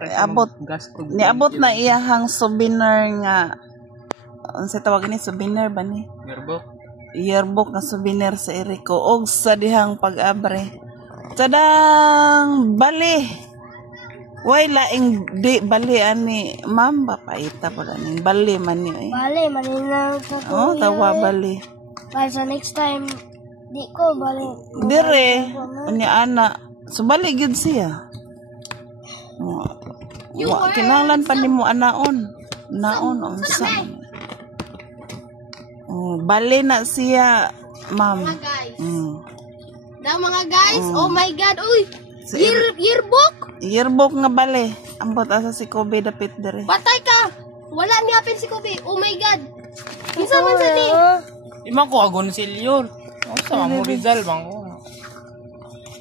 Abot. Niabot na iyahang souvenir nga. Ano sa tawag ni? Souvenir ba ni? Yearbook na souvenir sa Eriko. Og sa dihang pag-abre. Tadang bali. Way laing di bali ani. Ma'am, papaita po lang. Bali man niyo eh. Bali, manina tatuloy. Oh, tawa bali. Para sa next time, di ko bali. Dire, anya ana. So bali gyud siya. Kinahanglan pa nimo anaon. Naon unsa. Bali na siya, ma'am. Mga guys. Mga guys, oh my god, uy. Yearbook? Yearbook nga bali. Ambot asa si Kobe dapit dire. Patay ka. Wala ni apil si Kobe. Oh my god. Kinsa man sa ni? Imang ko agon silyor. Sa mo Rizal bang ko.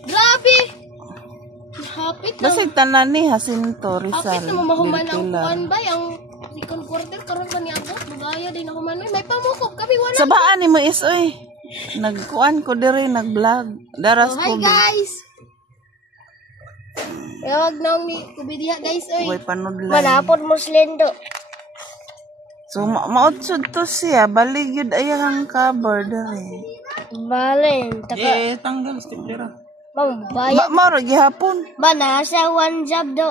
Grabe. Hapit na. Kasi tanan ni Jacinto Rizal. Hapit na mamahuman ang kuan ba ang second quarter karon pa niabot. Bugaya din ako man. May pamukop kami wala. Sabaan ni mo is oy. Nagkuan ko dire nag-vlog. Daras ko. Hi guys. Wag nang ni Kobe diha guys oy. Way panudlan. Manapod mo slendo. So mautsod to siya, bali gyud ayang cover dire. Balen, taka. Tanggal stipler. Ma'am, bayad. Mao ra gihapon. Ba na sa one job do.